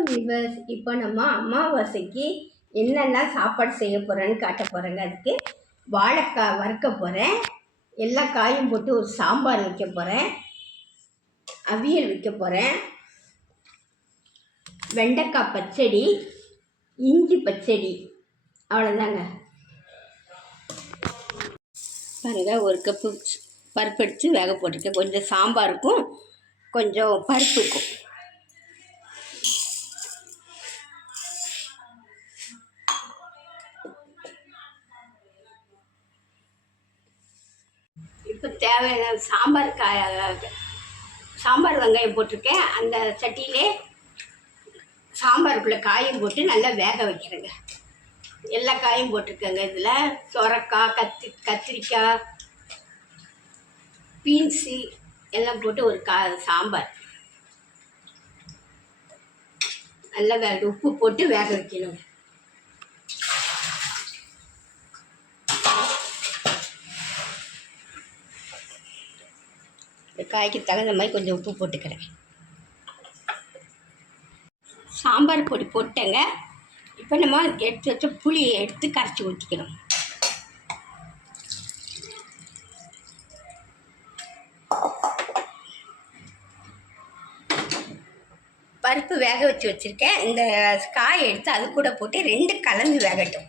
வணக்கம் விவர்ஸ் இப்போ நம்ம அமாவாசைக்கு என்னென்ன சாப்பாடு செய்ய போகிறேன்னு காட்ட போகிறேங்க அதுக்கு வாழைக்காய் வறுக்க போகிறேன் எல்லா காயும் போட்டு ஒரு சாம்பார் வைக்க போகிறேன் அவியல் வைக்க போகிறேன் வெண்டைக்காய் பச்சடி இஞ்சி பச்சடி. அவ்வளோதாங்க பாருங்கள் ஒரு கப்பு பருப்பு அடித்து வேக போட்டிருக்கேன் கொஞ்சம் சாம்பாருக்கும் கொஞ்சம் பருப்புக்கும். தேவையான சாம்பார் காய சாம்பார் வெங்காயம் போட்டிருக்கேன். அந்த சட்டியிலே சாம்பாருக்குள்ளே காயும் போட்டு நல்லா வேக வைக்கிறேங்க. எல்லா காயும் போட்டிருக்கேங்க இதில். சொரக்காய் கத்தி கத்திரிக்காய் பீன்ஸு எல்லாம் போட்டு ஒரு கா சாம்பார். நல்லா வே உப்பு போட்டு வேக வைக்கணும் காய்க்கு தகுந்த மாதிரி கொஞ்சம் உப்பு போட்டுக்கிறேன். சாம்பார் பொடி போட்டேங்க. இப்போ நம்ம எடுத்து வச்ச புளியை எடுத்து கரைச்சி ஊற்றிக்கணும் பருப்பு வேக வச்சு வச்சுருக்கேன். இந்த காய் எடுத்து அது கூட போட்டு ரெண்டு கலந்து வேகட்டும்.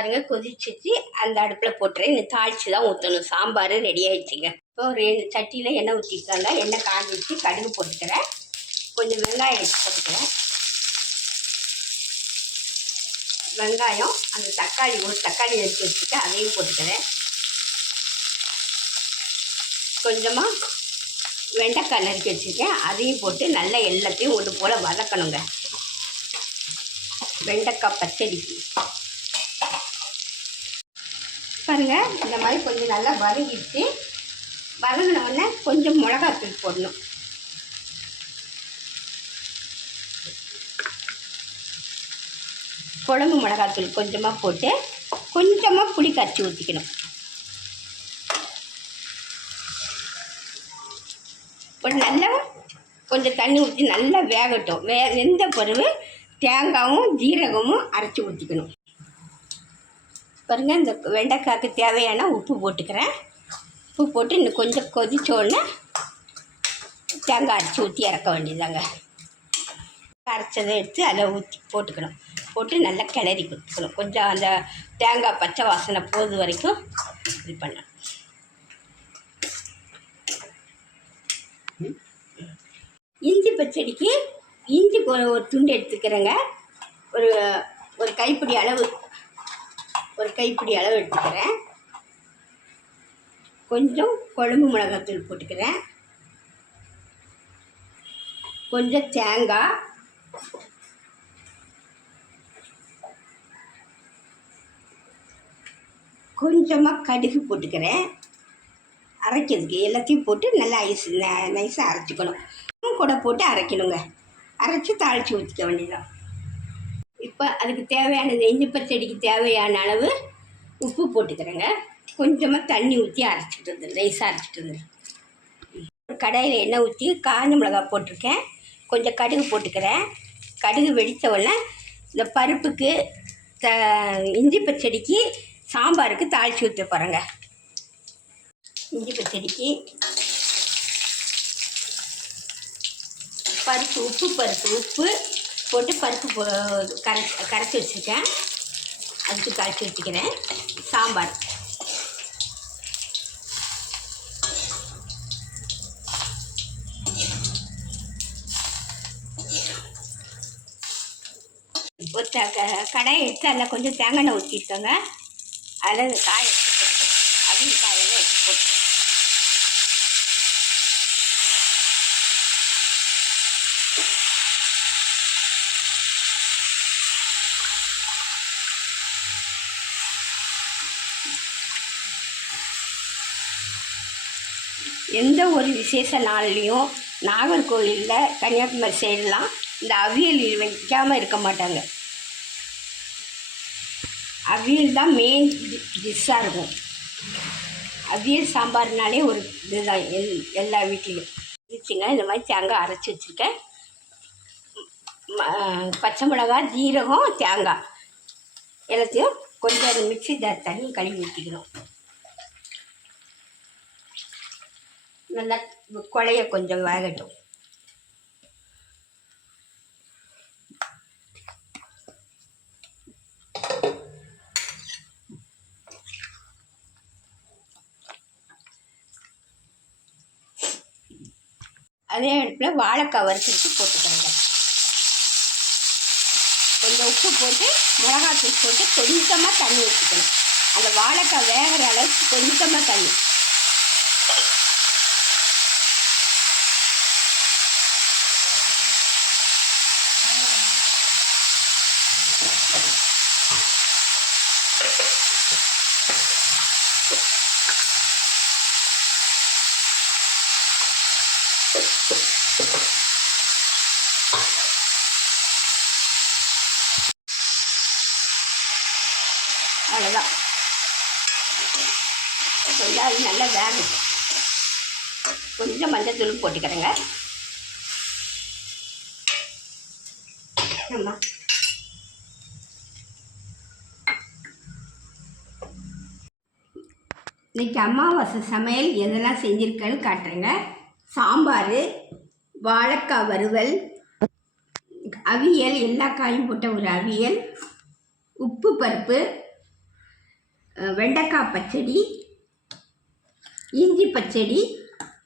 பாருங்க கொதிச்சிச்சு அந்த அடுப்பில் போட்டுறேன். இந்த தாளிச்சு தான் ஊற்றணும் சாம்பார் ரெடி ஆயிடுச்சுங்க. இப்போ ரெண்டு சட்டியில் எண்ணெய் ஊற்றிருக்காங்க எண்ணெய் காஞ்சிச்சு கடுகு போட்டுக்கிறேன். கொஞ்சம் வெங்காயம் எடுத்து போட்டுக்கிறேன். வெங்காயம் அந்த தக்காளி ஒரு தக்காளி எடுத்து வச்சுட்டு அதையும் போட்டுக்கிறேன். கொஞ்சமாக வெண்டைக்காய் நறுக்கி வச்சுருக்கேன். அதையும் போட்டு நல்லா எல்லாத்தையும் ஒன்று போல் வதக்கணுங்க. வெண்டைக்காய் பச்சடிக்கு. பாருங்கள் இந்த மாதிரி கொஞ்சம் நல்லா வதங்கிடுச்சு வதங்கின உடனே கொஞ்சம் மிளகாத்தூள் போடணும். குழம்பு மிளகாத்தூள் கொஞ்சமாக போட்டு கொஞ்சமாக புளி கரைச்சி ஊற்றிக்கணும் ஒரு நல்லா கொஞ்சம் தண்ணி ஊற்றி நல்லா வேகட்டும். வே வெந்த பிறகு தேங்காயும் ஜீரகமும் அரைச்சி ஊற்றிக்கணும் பாருங்கள் இந்த வெண்டைக்காய்க்கு தேவையான உப்பு போட்டுக்கிறேன். உப்பு போட்டு இன்னும் கொஞ்சம் கொதிச்சோடனே தேங்காய் அரைச்சி ஊற்றி இறக்க வேண்டியதாங்க அரைச்சதை எடுத்து அதில் ஊற்றி போட்டுக்கணும். போட்டு நல்லா கிளறி கொடுத்துக்கணும். கொஞ்சம் அந்த தேங்காய் பச்சை வாசனை போது வரைக்கும் இது பண்ணணும். இஞ்சி பச்சடிக்கு இஞ்சி ஒரு ஒரு துண்டு எடுத்துக்கிறேங்க. ஒரு ஒரு கைப்பிடி அளவு ஒரு கைப்பிடி அளவு எடுத்துக்கிறேன். கொஞ்சம் கொழும்பு மிளகாத்தூள் போட்டுக்கிறேன். கொஞ்சம் தேங்காய். கொஞ்சமாக கடுகு போட்டுக்கிறேன். அரைக்கிறதுக்கு எல்லாத்தையும் போட்டு நல்லா ஐஸ் நைஸாக அரைச்சிக்கணும். கூட போட்டு அரைக்கணுங்க. அரைச்சி தாளித்து ஊற்றிக்க வேண்டியதான் இப்போ அதுக்கு தேவையானது இந்த செடிக்கு தேவையான அளவு உப்பு போட்டுக்கிறேங்க. கொஞ்சமாக தண்ணி ஊற்றி அரைச்சிட்டு வந்து நைஸாக அரைச்சிட்டு வந்து கடாயில் எண்ணெய் ஊற்றி காஞ்ச மிளகா போட்டிருக்கேன். கொஞ்சம் கடுகு போட்டுக்கிறேன். கடுகு வெடித்த உடனே இந்த பருப்புக்கு த இஞ்சி பச்சடிக்கு சாம்பாருக்கு தாளித்து ஊற்ற போகிறேங்க இஞ்சி பச்சடிக்கு பருப்பு உப்பு பருப்பு உப்பு போட்டு பருப்பு கரை கரைச்சி வச்சுருக்கேன். அதுக்கு கரைச்சி வச்சுக்கிறேன். சாம்பார். ஒரு த எடுத்து அதில் கொஞ்சம் தேங்காய் எண்ணெய் ஊற்றிருக்கோங்க அதில் காய் எடுத்து போட்டுக்கிறேன் அவிங்க காயெல்லாம் எடுத்து போட்டு எந்த ஒரு விசேஷ நாள்லேயும் நாகர்கோவிலில் கன்னியாகுமரி சைடெலாம் இந்த அவியல் வைக்காமல் இருக்க மாட்டாங்க. அவியல் தான் மெயின் டிஷ்ஷாக இருக்கும். அவியல் சாம்பார்னாலே ஒரு இதுதான் எல் எல்லா வீட்லேயும். வச்சுங்க இந்த மாதிரி தேங்காய் அரைச்சி வச்சுருக்கேன். பச்சை மிளகாய் ஜீரகம் தேங்காய். எல்லாத்தையும் கொஞ்சம் மிக்சி மிக்ஸி ஜார் தண்ணி கழுவி ஊற்றிக்கணும் நல்லா குழைய கொஞ்சம் வேகட்டும். அதே அடுப்பில் வாழைக்காய் வறுத்துட்டு போட்டுக்கிறேங்க கொஞ்சம் உப்பு போட்டு மிளகாத்தூள் போட்டு கொஞ்சமாக தண்ணி ஊற்றிக்கணும் அந்த வாழைக்காய் வேகிற அளவுக்கு கொஞ்சமாக தண்ணி. அவ்வளோதான் கொஞ்சம் அது நல்லா வேகும் கொஞ்சம் மஞ்சத்தூள் போட்டுக்கிறேங்க. எல்லாம் இன்னைக்கு அமாவாசை சமையல் எதெல்லாம் செஞ்சுருக்கேன்னு காட்டுறேங்க. சாம்பார் வாழைக்காய் வறுவல் அவியல் எல்லா காயும் போட்ட ஒரு அவியல் உப்பு பருப்பு வெண்டைக்காய் பச்சடி இஞ்சி பச்சடி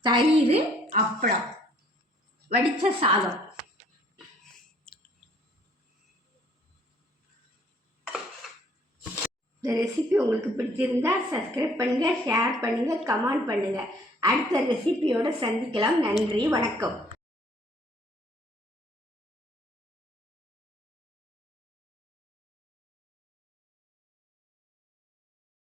தயிர் அப்பளம் வடித்த சாதம். இந்த ரெசிபி உங்களுக்கு பிடிச்சிருந்தா சப்ஸ்கிரைப் பண்ணுங்கள் ஷேர் பண்ணுங்கள் கமெண்ட் பண்ணுங்கள் அடுத்த ரெசிபியோடு சந்திக்கலாம். நன்றி வணக்கம்.